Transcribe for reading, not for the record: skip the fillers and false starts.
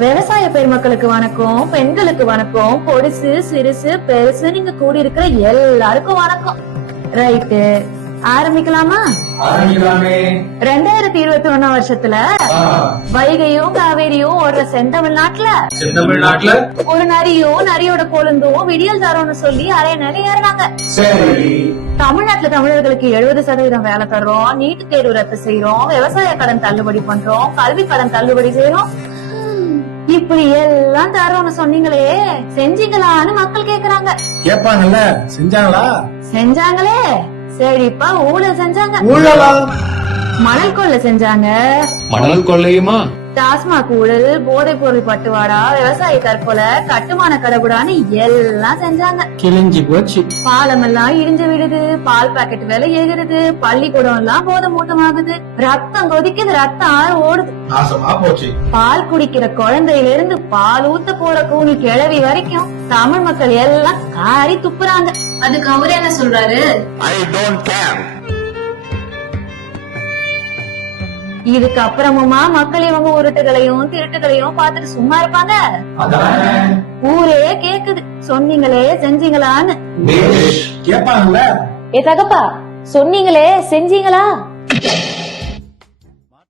விவசாய பெருமக்களுக்கு வணக்கம், பெண்களுக்கு வணக்கம், பொடிசு சிறுசு பெருசு நீங்க கூடி இருக்கிற எல்லாருக்கும் வணக்கம். ரைட்டு, ஆரம்பிக்கலாமா? 2021 வருஷத்துல வைகையும் காவேரியும் ஓடுற செந்தமிழ்நாட்டுல ஒரு நரியும் நரியோட கொழுந்தும் விடியல் தரோம்னு சொல்லி அரைய நிலை ஏறினாங்க. தமிழ்நாட்டுல தமிழர்களுக்கு 70% வேலை தர்றோம், நீட்டு தேர்வு ரத்து செய்யறோம், விவசாய கடன் தள்ளுபடி பண்றோம், கல்வி கடன் தள்ளுபடி செய்யறோம், இப்படி எல்லாம் தரோம்னு சொன்னீங்களே, செஞ்சீங்களான்னு மக்கள் கேக்குறாங்க. கேப்பாங்கல்ல, செஞ்சாங்களா? செஞ்சாங்களே. சரிப்பா, ஊழல் செஞ்சாங்க. மணல் கொள்ளை செஞ்சாங்க. மணல் கொள்ளையுமா? டாஸ்மாக் ஊழல், போதைப் பொருள் பட்டுவாடா, விவசாய தற்கொலை, கட்டுமான கடவுடான்னு எல்லாம் செஞ்சாங்க. கிழிஞ்சு போச்சு. பாலம் எல்லாம் இடிஞ்சு விடுது, பால் பாக்கெட் விலை ஏறுது, பள்ளிக்கூடம் எல்லாம் போதை மூட்டமாகுது, ரத்தம் கொதிக்குது, ரத்தம் ஆறு ஓடுது. நாசமா போச்சு. பால் குடிக்கிற குழந்தையில இருந்து பால் ஊத்த போற கூனி கிழவி வரைக்கும் தமிழ் மக்கள் எல்லாம் காரி துப்புறாங்க. அதுக்கு அவரு என்ன சொல்றாரு? இதுக்கு அப்புறமுமா மக்கள் இவங்க உருட்டுகளையும் திருட்டுகளையும் பார்த்துட்டு சும்மா இருப்பாங்க? ஊரே கேக்குது, சொன்னீங்களே செஞ்சீங்களான்னு. கேப்பாங்கல்ல. ஏ தகப்பா, சொன்னீங்களே செஞ்சீங்களா?